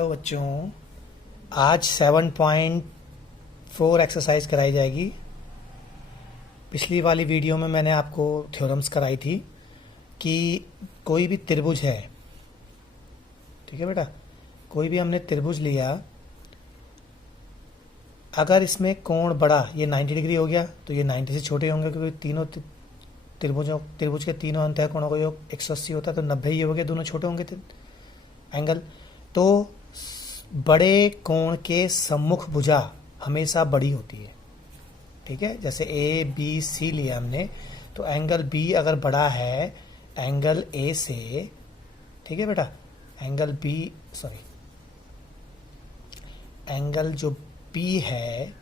Hello बच्चों, आज 7.4 exercise कराई जाएगी। पिछली वाली वीडियो में मैंने आपको थ्योरम्स कराई थी कि कोई भी त्रिभुज है, ठीक है बेटा, कोई भी हमने त्रिभुज लिया, अगर इसमें कोण बढ़ा, ये 90 डिग्री हो गया तो ये 90 से छोटे होंगे क्योंकि तीनों त्रिभुज के तीनों अंतः कोणों का योग 180 होता है, तो 90 ही हो गए, दोनों छोटे होंगे एंगल। तो बड़े कोण के सम्मुख भुजा हमेशा बड़ी होती है, ठीक है। जैसे ए बी सी लिया हमने, तो एंगल बी अगर बड़ा है एंगल ए से, ठीक है बेटा, एंगल जो बी है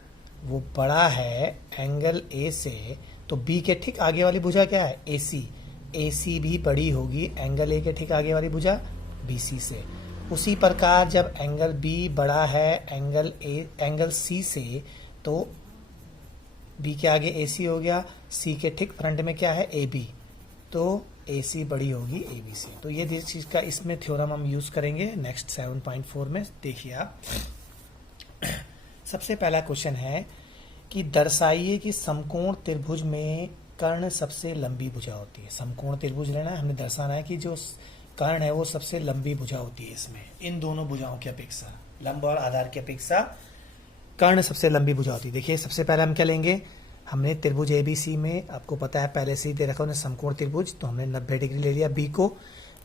वो बड़ा है एंगल ए से, तो बी के ठीक आगे वाली भुजा क्या है, ए सी। ए सी भी बड़ी होगी एंगल ए के ठीक आगे वाली भुजा बी सी से। उसी प्रकार जब एंगल बी बड़ा है एंगल सी से, तो बी के आगे ए सी हो गया, सी के ठीक फ्रंट में क्या है, ए बी, तो ए सी बड़ी होगी ए बी सी। तो ये चीज का इसमें थ्योरम हम यूज करेंगे नेक्स्ट 7.4 में। देखिए आप, सबसे पहला क्वेश्चन है कि दर्शाइए कि समकोण त्रिभुज में कर्ण सबसे लंबी भुजा होती है। समकोण त्रिभुज लेना है, हमने दर्शाना है कि जो कर्ण है वो सबसे लंबी भुजा होती है इसमें, इन दोनों भुजाओं की अपेक्षा, लंब और आधार की अपेक्षा कर्ण सबसे लंबी भुजा होती है। देखिए सबसे पहले हम क्या लेंगे, हमने त्रिभुज एबीसी में, आपको पता है पहले से ही दे रखा उन्हें समकोण त्रिभुज, तो हमने 90 डिग्री ले लिया, बी को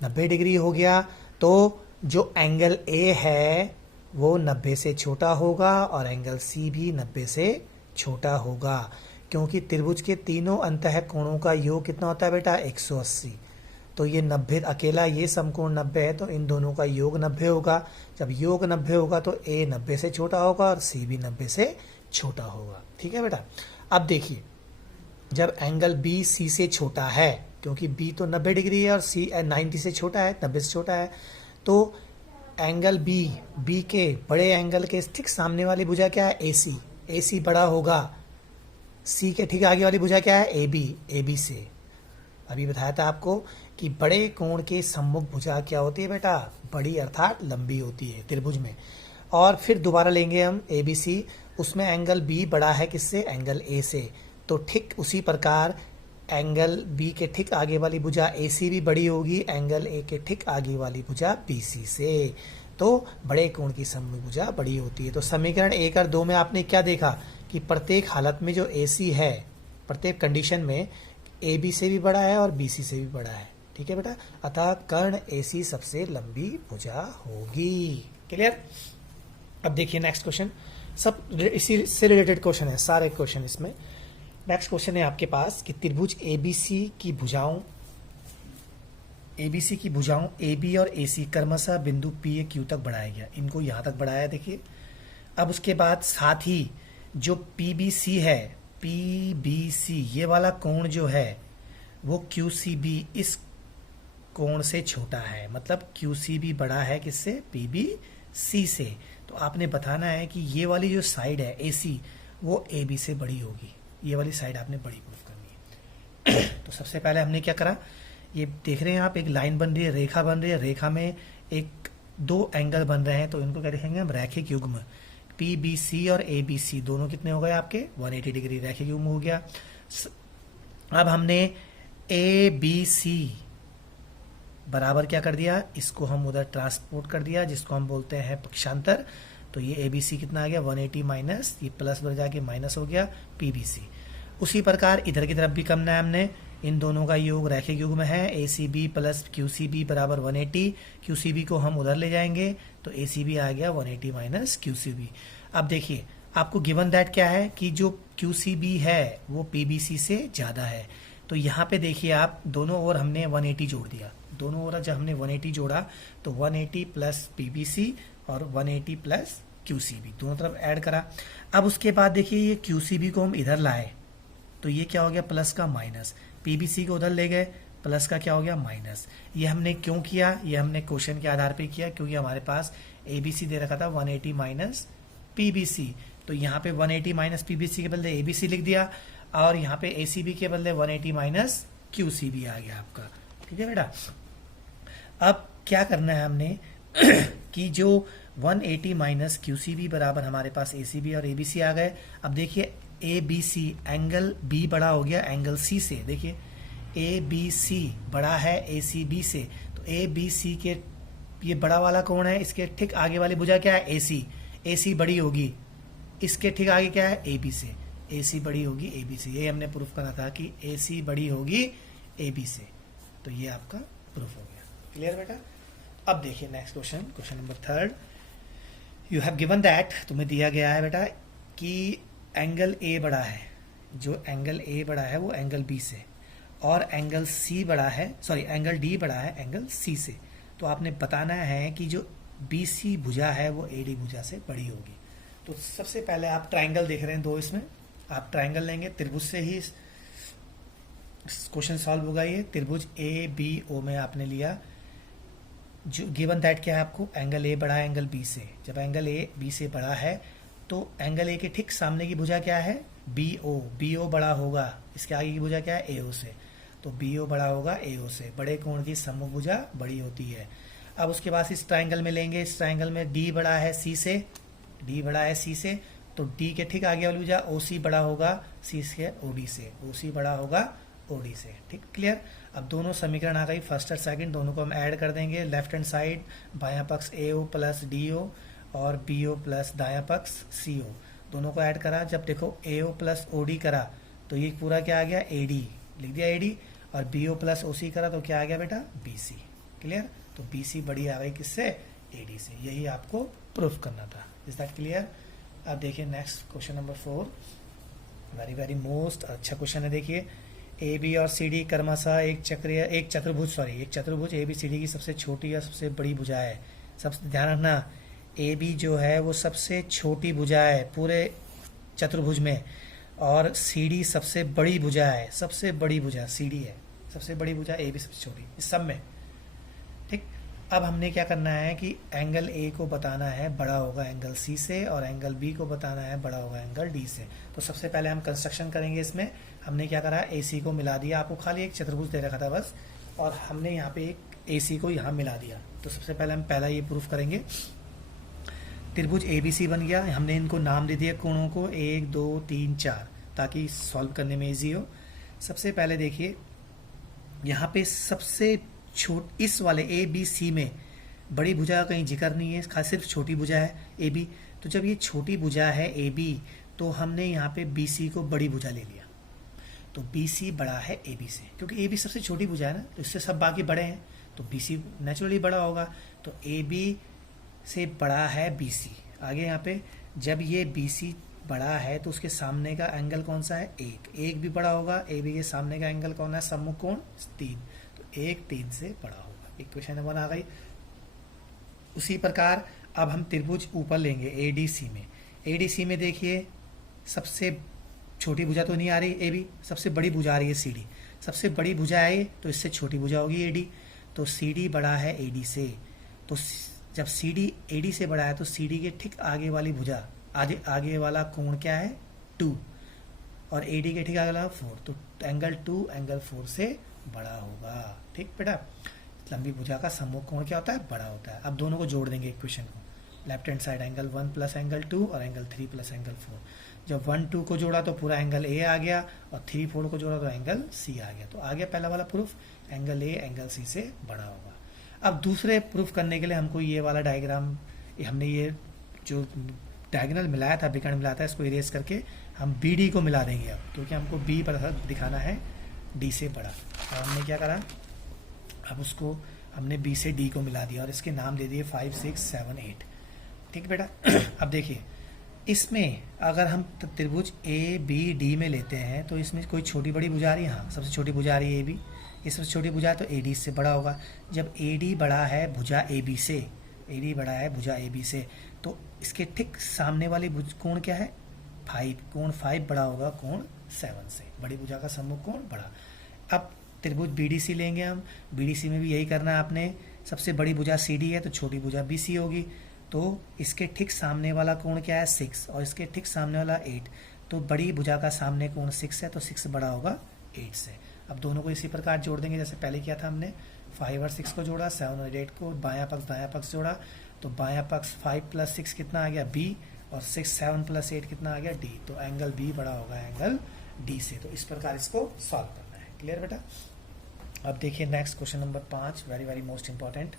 90 डिग्री हो गया, तो जो एंगल ए है वो 90 से छोटा होगा और एंगल सी भी 90 से छोटा होगा, क्योंकि त्रिभुज के तीनों अंतः कोणों का योग कितना होता है बेटा, 180। तो ये 90, अकेला ये समकोण 90 है, तो इन दोनों का योग 90 होगा। जब योग 90 होगा तो ए 90 से छोटा होगा और सी भी 90 से छोटा होगा, ठीक है बेटा। अब देखिए, जब एंगल बी सी से छोटा है, क्योंकि बी तो 90 डिग्री है और सी 90 से छोटा है, 90 से छोटा है, तो एंगल बी के बड़े एंगल के ठीक सामने वाली भुजा क्या है, ए सी। ए सी बड़ा होगा, सी के ठीक आगे वाली भुजा क्या है, ए बी से। अभी बताया था आपको कि बड़े कोण के सम्मुख भुजा क्या होती है बेटा, बड़ी अर्थात लंबी होती है त्रिभुज में। और फिर दोबारा लेंगे हम ए बी सी, उसमें एंगल बी बड़ा है किससे, एंगल ए से, तो ठीक उसी प्रकार एंगल बी के ठीक आगे वाली भुजा ए सी भी बड़ी होगी एंगल ए के ठीक आगे वाली भुजा बी सी से। तो बड़े कोण की सम्मुख भुजा बड़ी होती है। तो समीकरण 1 और 2 में आपने क्या देखा कि प्रत्येक हालत में जो ए सी है, प्रत्येक कंडीशन में ए बी से भी बड़ा है और बी सी से भी बड़ा है, ठीक है बेटा। अतः कर्ण ए सी सबसे लंबी भुजा होगी। क्लियर। अब देखिए नेक्स्ट क्वेश्चन, सब इसी से रिलेटेड क्वेश्चन है, सारे क्वेश्चन इसमें। नेक्स्ट क्वेश्चन है आपके पास कि त्रिभुज एबीसी की भुजाओं ए बी और ए सी क्रमशः बिंदु पी ए क्यू तक बढ़ाया गया। इनको यहां तक बढ़ाया, देखिए। अब उसके बाद साथ ही जो पी बी सी है, पी बी सी ये वाला कोण जो है वो क्यू सी बी इस कोण से छोटा है, मतलब क्यू सी बी बड़ा है किससे, पी बी सी से। तो आपने बताना है कि ये वाली जो साइड है ए सी वो ए बी से बड़ी होगी, ये वाली साइड आपने बड़ी प्रूफ करनी है। तो सबसे पहले हमने क्या करा, ये देख रहे हैं आप, एक लाइन बन रही है, रेखा बन रही है, रेखा में एक दो एंगल बन रहे हैं, तो इनको क्या लिखेंगे हम, रैखिक युग्म। पी बी सी और ए बी सी दोनों कितने हो गए आपके, 180 डिग्री रैखिक युग्म हो गया। अब हमने ए बी सी बराबर क्या कर दिया, इसको हम उधर ट्रांसपोर्ट कर दिया, जिसको हम बोलते हैं पक्षांतर। तो ये ए बी सी कितना आ गया, 180 माइनस, ये प्लस बढ़ जाके माइनस हो गया पी बी सी। उसी प्रकार इधर की तरफ भी करना है हमने, इन दोनों का योग रैखिक युग्म है, A C B plus Q C B बराबर 180। क्यू सी बी को हम उधर ले जाएंगे तो ए सी बी आ गया 180 माइनस क्यू सी बी। अब देखिए आपको गिवन दैट क्या है कि जो क्यू सी बी है वो पी बी सी से ज़्यादा है। तो यहाँ पे देखिए आप, दोनों ओर हमने 180 जोड़ दिया, दोनों ओर जब हमने 180 जोड़ा तो 180 प्लस पी बी सी और 180 प्लस क्यू सी बी दोनों तरफ ऐड करा। अब उसके बाद देखिए ये क्यू सी बी को हम इधर लाए तो ये क्या हो गया, प्लस का माइनस, पीबीसी को उधर ले गए, प्लस का क्या हो गया, माइनस। ये हमने क्यों किया, ये हमने क्वेश्चन के आधार पे किया, क्योंकि हमारे पास एबीसी दे रखा था 180 माइनस पीबीसी। तो यहाँ पे 180 माइनस पीबीसी के बदले एबीसी लिख दिया, और यहाँ पे एसीबी के बदले 180 माइनस क्यूसीबी आ गया आपका, ठीक है बेटा। अब क्या करना है हमने कि जो 180 माइनस क्यू सी बी बराबर हमारे पास ए सी बी और ए बी सी आ गए। अब देखिए A B C, angle B बड़ा हो गया एंगल सी से। देखिए ए बी सी बड़ा है ए सी बी से, तो ए बी सी के ये बड़ा वाला कौन है, इसके ठीक आगे वाली भुजा क्या है, ए सी। ए सी बड़ी होगी, इसके ठीक आगे क्या है, ए बी से। ए सी बड़ी होगी ए बी से, ये हमने प्रूफ करा था कि ए सी बड़ी होगी ए बी से। तो ये आपका प्रूफ हो गया। क्लियर बेटा। अब देखिए next question, question number 3। You have given that, तुम्हें दिया गया है बेटा कि एंगल ए बड़ा है, जो एंगल ए बड़ा है वो एंगल बी से, और एंगल सी बड़ा है, सॉरी एंगल डी बड़ा है एंगल सी से। तो आपने बताना है कि जो बी सी भुजा है वो ए डी भुजा से बड़ी होगी। तो सबसे पहले आप ट्राइंगल देख रहे हैं दो, इसमें आप ट्राइंगल लेंगे, त्रिभुज से ही क्वेश्चन सॉल्व होगा। ये त्रिभुज ए बी ओ में आपने लिया, जो गिवन दैट क्या है आपको, एंगल ए बड़ा है एंगल बी से। जब एंगल ए बी से बड़ा है तो एंगल ए के ठीक सामने की भुजा क्या है, बी ओ। बी ओ बड़ा होगा, इसके आगे की भुजा क्या है, ए ओ से। तो बी ओ बड़ा होगा ए ओ से। बड़े कोण की सम्मुख भुजा बड़ी होती है। अब उसके बाद इस ट्राइंगल में लेंगे, इस ट्राइंगल में डी बड़ा है सी से, डी बड़ा है सी से, तो डी के ठीक आगे वाली भुजा ओ सी बड़ा होगा सी से ओ डी से, ओ सी बड़ा होगा ओ डी से। ठीक, क्लियर। अब दोनों समीकरण आ गई, फर्स्ट और सेकंड, दोनों को हम ऐड कर देंगे। लेफ्ट हैंड साइड बायां पक्ष ए ओ प्लस डी ओ और बी ओ प्लस दायां पक्ष सी ओ, दोनों को ऐड करा। जब देखो ए ओ प्लस ओ डी करा तो ये पूरा क्या आ गया, ए डी, लिख दिया ए डी। और बी ओ प्लस ओ सी करा तो क्या आ गया बेटा, बी सी। क्लियर। तो बी सी बड़ी आ गई किससे, ए डी से। यही आपको प्रूफ करना था। Is that clear. अब देखिए next question number 4, very very most अच्छा क्वेश्चन है। देखिए ए बी और सी डी क्रमशः एक चतुर्भुज ए बी सी डी की सबसे छोटी या सबसे बड़ी भुजा है। सबसे ध्यान रखना, ए बी जो है वो सबसे छोटी भुजा है पूरे चतुर्भुज में, और सी डी सबसे बड़ी भुजा है। सबसे बड़ी भुजा सी डी है, सबसे बड़ी भुजा ए बी सबसे छोटी, इस सब में। ठीक। अब हमने क्या करना है कि एंगल ए को बताना है बड़ा होगा एंगल सी से, और एंगल बी को बताना है बड़ा होगा एंगल डी से। तो सबसे पहले हम कंस्ट्रक्शन करेंगे। इसमें हमने क्या करा, ए सी को मिला दिया। आपको खाली एक चतुर्भुज दे रखा था बस, और हमने यहाँ पे एक ए सी को यहाँ मिला दिया। तो सबसे पहले हम पहला ये प्रूफ करेंगे, त्रिभुज ए बी सी बन गया। हमने इनको नाम दे दिया कोणों को 1 2 3 4, ताकि सॉल्व करने में इजी हो। सबसे पहले देखिए यहाँ पे सबसे इस वाले ए बी सी में बड़ी भुजा का कहीं जिक्र नहीं है, खास सिर्फ छोटी भुजा है ए बी। तो जब ये छोटी भुजा है ए बी, तो हमने यहाँ पे बी सी को बड़ी भुजा ले लिया। तो बी सी बड़ा है ए बी से, क्योंकि ए बी सबसे छोटी भुजा है ना, तो इससे सब बाकी बड़े हैं, तो बी सी नेचुरली बड़ा होगा। तो ए बी से बड़ा है बी सी। आगे यहाँ पे जब ये बी सी बड़ा है तो उसके सामने का एंगल कौन सा है, एक भी बड़ा होगा। ए बी के सामने का एंगल कौन है, सम्मुख कोण 3, तो 1 3 से बड़ा होगा। इक्वेशन नंबर 1 आ गई। उसी प्रकार अब हम त्रिभुज ऊपर लेंगे ए डी सी में। ए डी सी में देखिए सबसे छोटी भुजा तो नहीं आ रही ए बी, सबसे बड़ी भुजा आ रही है सी डी। सबसे बड़ी भुजा है तो इससे छोटी भुजा होगी ए डी। तो सी डी बड़ा है ए डी से, तो जब सी डी ए डी से बड़ा है तो सी डी के ठीक आगे वाली भुजा, आगे वाला कोण क्या है 2, और ए डी के ठीक आगे वाला 4, तो एंगल 2 एंगल 4 से बड़ा होगा। ठीक बेटा। लंबी भुजा का सम्मुख कोण क्या होता है, बड़ा होता है। अब दोनों को जोड़ देंगे इक्वेशन को, left hand side angle 1 plus angle 2 और एंगल 3 प्लस एंगल 4। जब 1 2 को जोड़ा तो पूरा एंगल ए आ गया, और 3 4 को जोड़ा तो एंगल सी आ गया। तो आ गया पहला वाला proof, angle A angle C से बड़ा होगा। अब दूसरे प्रूफ करने के लिए हमको ये वाला डायग्राम, हमने ये जो डायगोनल मिलाया था, विकर्ण मिलाया था, इसको इरेज करके हम बी डी को मिला देंगे अब, क्योंकि हमको बी पर दिखाना है डी से बड़ा। और हमने क्या करा, अब उसको हमने बी से डी को मिला दिया और इसके नाम दे दिए 5 6 7 8। ठीक बेटा। अब देखिए इसमें अगर हम त्रिभुज ए बी डी में लेते हैं तो इसमें कोई छोटी बड़ी भुजा आ रही है, हाँ सबसे छोटी भुजा आ रही है ए बी, इस सबसे छोटी भुजा है तो ए डी से बड़ा होगा। जब ए डी बड़ा है भुजा ए बी से, ए डी बड़ा है भुजा ए बी से, तो इसके ठीक सामने वाली कोण क्या है 5, कोण 5 बड़ा होगा कोण 7 से, बड़ी भुजा का सम्मुख कोण बड़ा। अब त्रिभुज बी डी सी लेंगे हम, बी डी सी में भी यही करना है आपने। सबसे बड़ी भुजा सी डी है तो छोटी भुजा बी सी होगी, तो इसके ठीक सामने वाला कोण क्या है 6 और इसके ठीक सामने वाला 8, तो बड़ी भुजा का सामने कोण 6 है तो 6 बड़ा होगा 8 से। अब दोनों को इसी प्रकार जोड़ देंगे जैसे पहले किया था हमने, 5 और 6 को जोड़ा, 7 और 8 को बायां पक्ष जोड़ा, तो बायां पक्ष 5 + 6 कितना आ गया B, और 6 7 + 8 कितना आ गया D, तो एंगल B बड़ा होगा एंगल D से। तो इस प्रकार इसको सॉल्व करना है। क्लियर बेटा? अब देखिए next question number 5, very very most important.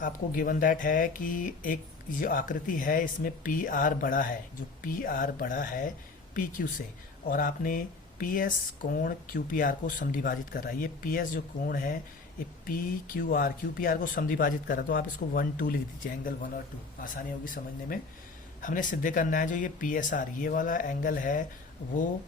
आपको गिवन दैट है कि एक जो आकृति है इसमें पी आर बड़ा है, जो पी आर बड़ा है पी क्यू से, और आपने पी एस कोण क्यू पी आर को समद्विभाजित कर रहा है। ये पी एस जो कोण है ये पी क्यू पी आर को समद्विभाजित कर रहा है, तो आप इसको 1 2 लिख दीजिए, एंगल 1 और 2, आसानी होगी समझने में। हमने सिद्ध करना है जो ये पी एस आर ये वाला एंगल है वो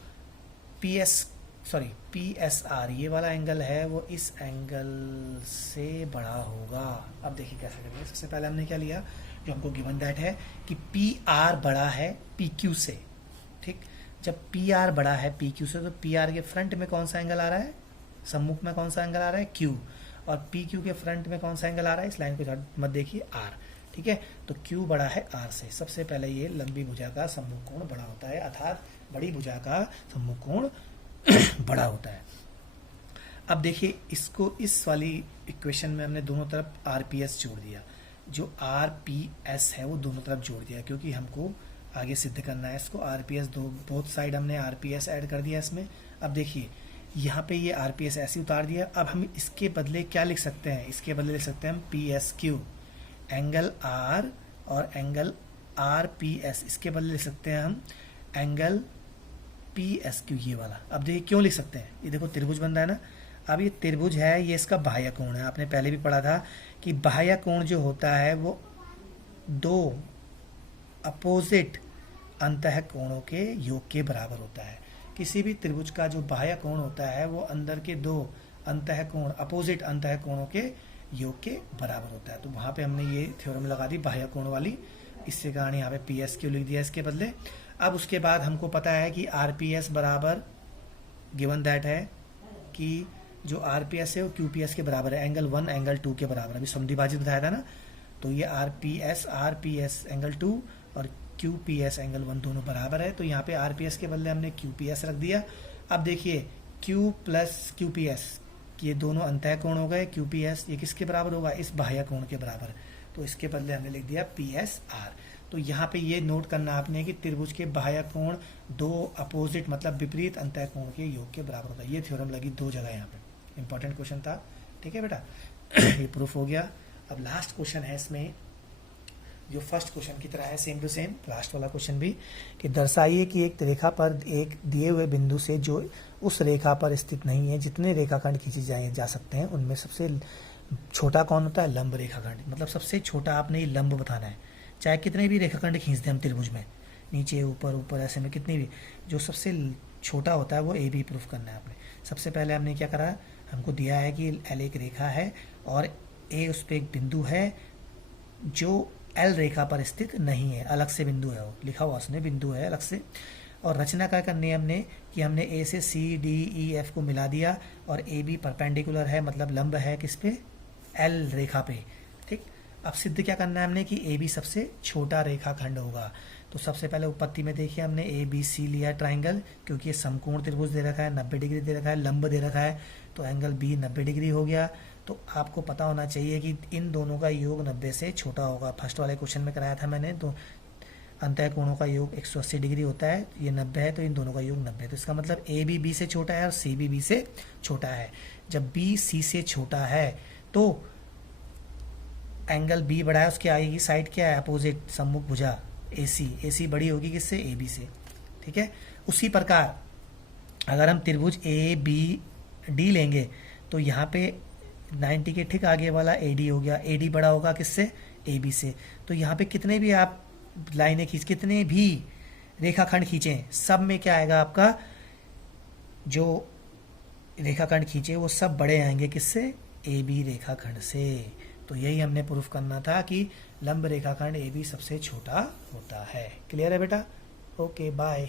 पी एस आर ये वाला एंगल है वो इस एंगल से बड़ा होगा। अब देखिए कैसे करेंगे। सबसे पहले हमने क्या लिया, जो हमको गिवन दैट है कि पी आर बड़ा है पी क्यू से, ठीक। जब पी आर बड़ा है पी क्यू से, तो पी आर के फ्रंट में कौन सा एंगल आ रहा है, सम्मुख में कौन सा एंगल आ रहा है क्यू, और पी क्यू के फ्रंट में कौन सा एंगल आ रहा है, इस लाइन को मत देखिए, आर, ठीक है। तो क्यू बड़ा है आर से। सबसे पहले ये लंबी भुजा का सम्मुख कोण बड़ा होता है, अर्थात बड़ी भुजा का सम्मुख कोण बड़ा होता है। अब देखिए इसको, इस वाली इक्वेशन में हमने दोनों तरफ आरपीएस जोड़ दिया, जो आरपीएस है वो दोनों तरफ जोड़ दिया, क्योंकि हमको आगे सिद्ध करना है इसको। आरपीएस दो बोथ साइड हमने आरपीएस ऐड कर दिया इसमें। अब देखिए यहाँ पे ये आरपीएस ऐसे उतार दिया। अब हम इसके बदले क्या लिख सकते हैं, इसके बदले लिख सकते हैं हम P S Q, angle R और एंगल आर पी एस, इसके बदले लिख सकते हैं हम एंगल पी एस क्यू, ये वाला। अब देखिए क्यों लिख सकते हैं, ये देखो त्रिभुज बन रहा है ना। अब ये त्रिभुज है, ये इसका बाह्य कोण है। आपने पहले भी पढ़ा था कि बाह्य कोण जो होता है वो दो अपोजिट अंतः कोणों के योग के बराबर होता है। किसी भी त्रिभुज का जो बाह्य कोण होता है वो अंदर के दो अंतः कोण, अपोजिट अंतः कोणों के योग के बराबर होता है। तो वहां पे हमने ये थ्योरम लगा दी बाह्य कोण वाली, इससे कारण यहाँ पे पी एस क्यू लिख दिया इसके बदले। अब उसके बाद हमको पता है कि आर पी एस बराबर, गिवन दैट है कि जो आर पी एस है वो क्यू पी एस के बराबर है, एंगल 1 एंगल 2 के बराबर। अभी समद्विभाजित बताया था ना, तो ये आर पी एस एंगल 2 और क्यू पी एस एंगल 1 दोनों बराबर है। तो यहाँ पे आर पी एस के बदले हमने क्यू पी एस रख दिया। अब देखिए Q plus Q P S, ये दोनों अंतः कोण हो गए। क्यू पी एस ये किसके बराबर होगा, इस बाह्य कोण के बराबर, तो इसके बदले हमने लिख दिया पी एस आर। तो यहाँ पे ये नोट करना आपने कि त्रिभुज के बाह्य कोण दो अपोजिट मतलब विपरीत अंतः कोण के योग के बराबर होता है। ये थ्योरम लगी दो जगह यहाँ पे, इंपॉर्टेंट क्वेश्चन था, ठीक है बेटा। ये प्रूफ हो गया। अब लास्ट क्वेश्चन है इसमें, जो फर्स्ट क्वेश्चन की तरह है, सेम टू सेम लास्ट वाला क्वेश्चन भी, कि दर्शाइए कि एक रेखा पर एक दिए हुए बिंदु से जो उस रेखा पर स्थित नहीं है, जितने रेखाखंड खींचे जा सकते हैं उनमें सबसे छोटा कौन होता है, लंब रेखाखंड। मतलब सबसे छोटा आपने ये लंब बताना है, चाहे कितने भी रेखाखंड खींच दें हम त्रिभुज में, नीचे ऊपर ऊपर ऐसे में कितनी भी, जो सबसे छोटा होता है वो ए बी प्रूफ करना है आपने। सबसे पहले हमने क्या करा, हमको दिया है कि एल एक रेखा है और ए उस पर एक बिंदु है जो एल रेखा पर स्थित नहीं है, अलग से बिंदु है, वो लिखा हुआ उसने बिंदु है अलग से। और रचना क्या करनी है हमने, कि हमने ए से सी डी ई एफ को मिला दिया, और ए बी परपेंडिकुलर है मतलब लंब है किस पे, एल रेखा पे, ठीक। अब सिद्ध क्या करना है हमने कि ए बी सबसे छोटा रेखाखंड होगा। तो सबसे पहले उत्पत्ति में देखिए हमने ए बी सी लिया ट्राइंगल, क्योंकि ये समकोण त्रिभुज दे रखा है, 90 डिग्री दे रखा है, लंब दे रखा है, तो एंगल बी 90 डिग्री हो गया। तो आपको पता होना चाहिए कि इन दोनों का योग 90 से छोटा होगा। फर्स्ट वाले क्वेश्चन में कराया था मैंने, तो अंतः कोणों का योग 180 डिग्री होता है, ये 90 है, तो इन दोनों का योग 90 है। तो इसका मतलब ए बी बी से छोटा है और सी बी बी से छोटा है। जब बी सी से छोटा है तो एंगल बी बड़ा है, उसके आगे की साइड क्या है, अपोजिट सम्मुख भुजा ए सी बड़ी होगी किससे, ए बी से, ठीक है। उसी प्रकार अगर हम त्रिभुज ए बी डी लेंगे तो यहाँ पे 90 के ठीक आगे वाला ए डी हो गया, ए डी बड़ा होगा किससे, ए बी से। तो यहाँ पे कितने भी आप लाइनें कितने भी रेखाखंड खींचें, सब में क्या आएगा आपका, जो रेखाखंड खींचे वो सब बड़े आएंगे किससे, ए बी रेखाखंड से। तो यही हमने प्रूफ करना था कि लंब रेखाखंड ए बी सबसे छोटा होता है। क्लियर है बेटा? Okay bye.